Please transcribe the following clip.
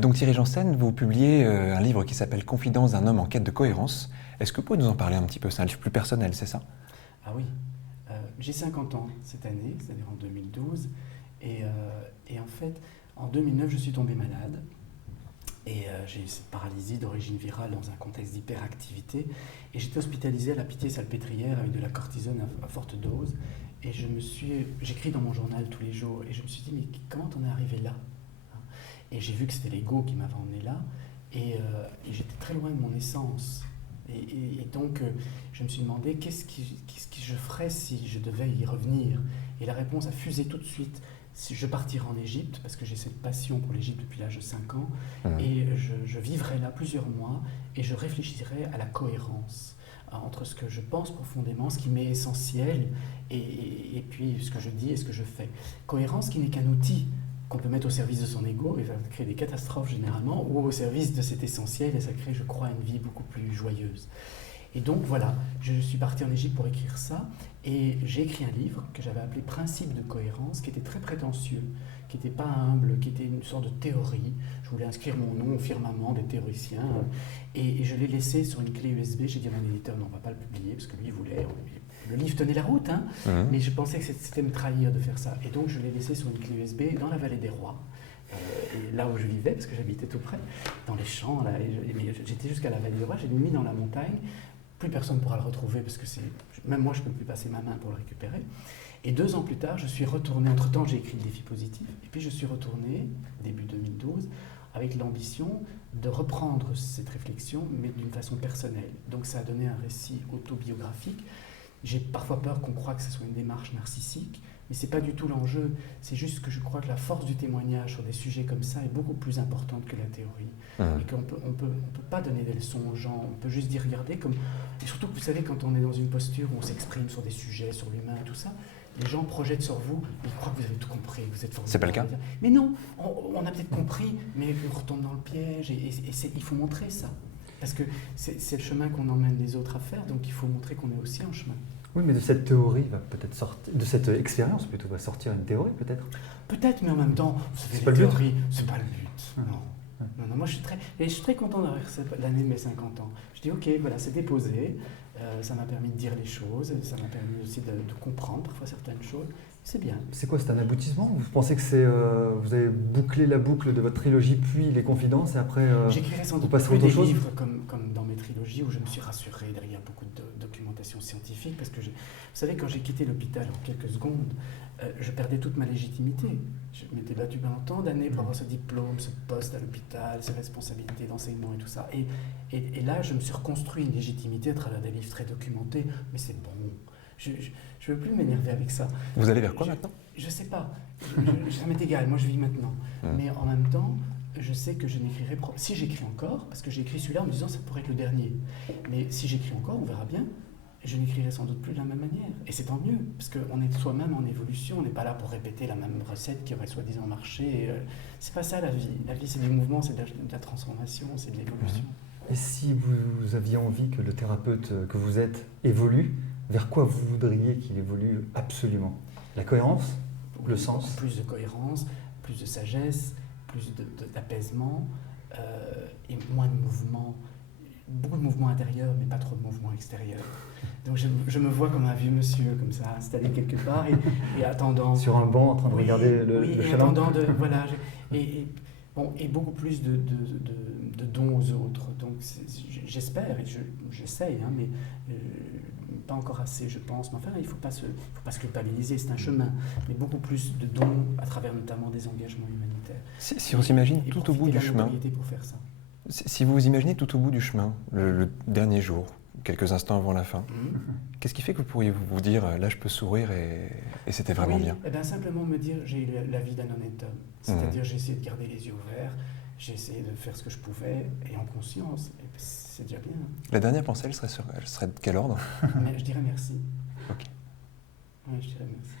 Donc Thierry Janssen, vous publiez un livre qui s'appelle Confidence d'un homme en quête de cohérence. Est-ce que vous pouvez nous en parler un petit peu? C'est un livre plus personnel, c'est ça? Ah oui, j'ai 50 ans cette année, c'est-à-dire en 2012. Et en fait, en 2009, je suis tombé malade. Et j'ai eu cette paralysie d'origine virale dans un contexte d'hyperactivité. Et j'étais hospitalisé à la Pitié-Salpêtrière avec de la cortisone à forte dose. Et j'écris dans mon journal tous les jours. Et je me suis dit, mais comment t'en es arrivé là? Et j'ai vu que c'était l'ego qui m'avait emmené là. Et j'étais très loin de mon essence. Et donc, je me suis demandé qu'est-ce que je ferais si je devais y revenir. Et la réponse a fusé tout de suite. Si je partirais en Égypte, parce que j'ai cette passion pour l'Égypte depuis l'âge de 5 ans, et je vivrais là plusieurs mois, et je réfléchirais à la cohérence entre ce que je pense profondément, ce qui m'est essentiel, et puis ce que je dis et ce que je fais. Cohérence qui n'est qu'un outil qu'on peut mettre au service de son ego, et ça crée des catastrophes généralement, ou au service de cet essentiel, et ça crée, je crois, une vie beaucoup plus joyeuse. Et donc voilà, je suis parti en Égypte pour écrire ça, et j'ai écrit un livre que j'avais appelé Principes de cohérence, qui était très prétentieux, qui n'était pas humble, qui était une sorte de théorie. Je voulais inscrire mon nom au firmament des théoriciens, et je l'ai laissé sur une clé USB. J'ai dit à mon éditeur, non, on ne va pas le publier, parce que lui, il voulait. Le livre tenait la route, hein, mais je pensais que c'était me trahir de faire ça. Et donc je l'ai laissé sur une clé USB dans la vallée des Rois. Et là où je vivais, parce que j'habitais tout près, dans les champs, là, j'étais jusqu'à la vallée des Rois, j'ai mis dans la montagne. Plus personne ne pourra le retrouver parce que même moi je ne peux plus passer ma main pour le récupérer. Et 2 ans plus tard, je suis retourné, entre-temps j'ai écrit le défi positif, et puis je suis retourné, début 2012, avec l'ambition de reprendre cette réflexion, mais d'une façon personnelle. Donc ça a donné un récit autobiographique. J'ai parfois peur qu'on croie que ce soit une démarche narcissique, mais ce n'est pas du tout l'enjeu. C'est juste que je crois que la force du témoignage sur des sujets comme ça est beaucoup plus importante que la théorie. Et qu'on peut pas donner des leçons aux gens, on peut juste dire, regardez, comme... Et surtout que vous savez, quand on est dans une posture où on s'exprime sur des sujets, sur l'humain et tout ça, les gens projettent sur vous, ils croient que vous avez tout compris, que vous êtes formidable. C'est pas le cas? Mais non, on a peut-être compris, mais on retombe dans le piège, il faut montrer ça. Parce que c'est le chemin qu'on emmène les autres à faire, donc il faut montrer qu'on est aussi en chemin. Oui, mais de cette théorie va peut-être sortir, de cette expérience plutôt, va sortir une théorie peut-être. Peut-être, mais en même temps, vous savez, c'est pas le but. C'est pas le but. Non, moi je suis très content d'avoir l'année de mes 50 ans. Je dis ok, voilà, c'est déposé, ça m'a permis de dire les choses, ça m'a permis aussi de comprendre parfois certaines choses. C'est bien. C'est quoi, c'est un aboutissement? Vous pensez que vous avez bouclé la boucle de votre trilogie, puis les confidences, et après j'écrirai sans doute plus des livres comme dans mes trilogies où je me suis rassuré derrière beaucoup de documentation scientifique, parce que vous savez, quand j'ai quitté l'hôpital en quelques secondes, je perdais toute ma légitimité. Je m'étais battu pendant tant d'années pour avoir ce diplôme, ce poste à l'hôpital, ces responsabilités d'enseignement et tout ça. Et là, je me suis reconstruit une légitimité à travers des livres très documentés, mais c'est bon. Je ne veux plus m'énerver avec ça. Vous allez vers quoi maintenant? Je ne sais pas. Ça m'est égal, moi je vis maintenant. Mais en même temps, je sais que je n'écrirai... Si j'écris encore, parce que j'ai écrit celui-là en me disant ça pourrait être le dernier. Mais si j'écris encore, on verra bien. Je n'écrirai sans doute plus de la même manière. Et c'est tant mieux, parce qu'on est soi-même en évolution, on n'est pas là pour répéter la même recette qui aurait soi-disant marché. C'est pas ça la vie. La vie, c'est du mouvement, c'est de la transformation, c'est de l'évolution. Et si vous aviez envie que le thérapeute que vous êtes évolue, vers quoi vous voudriez qu'il évolue absolument? La cohérence? Le sens? Plus de cohérence, plus de sagesse, plus d'apaisement, et moins de mouvement. Beaucoup de mouvements intérieurs, mais pas trop de mouvements extérieurs. Donc je me vois comme un vieux monsieur, comme ça, installé quelque part et attendant... Sur un banc, en train de regarder le chaland. Attendant de... Voilà, et beaucoup plus de dons aux autres. Donc j'espère, et j'essaye, hein, mais pas encore assez, je pense. Mais enfin, il ne faut pas se culpabiliser, c'est un chemin. Mais beaucoup plus de dons à travers notamment des engagements humanitaires. Si on s'imagine tout au bout du chemin... pour faire ça. Si vous vous imaginez tout au bout du chemin, le dernier jour, quelques instants avant la fin, qu'est-ce qui fait que vous pourriez vous dire là je peux sourire et c'était vraiment bien? Eh bien, simplement me dire j'ai eu la vie d'un honnête homme. C'est-à-dire j'ai essayé de garder les yeux ouverts, j'ai essayé de faire ce que je pouvais et en conscience. Et c'est déjà bien. La dernière pensée, elle serait de quel ordre? Mais je dirais merci. Ok. Ouais, je dirais merci.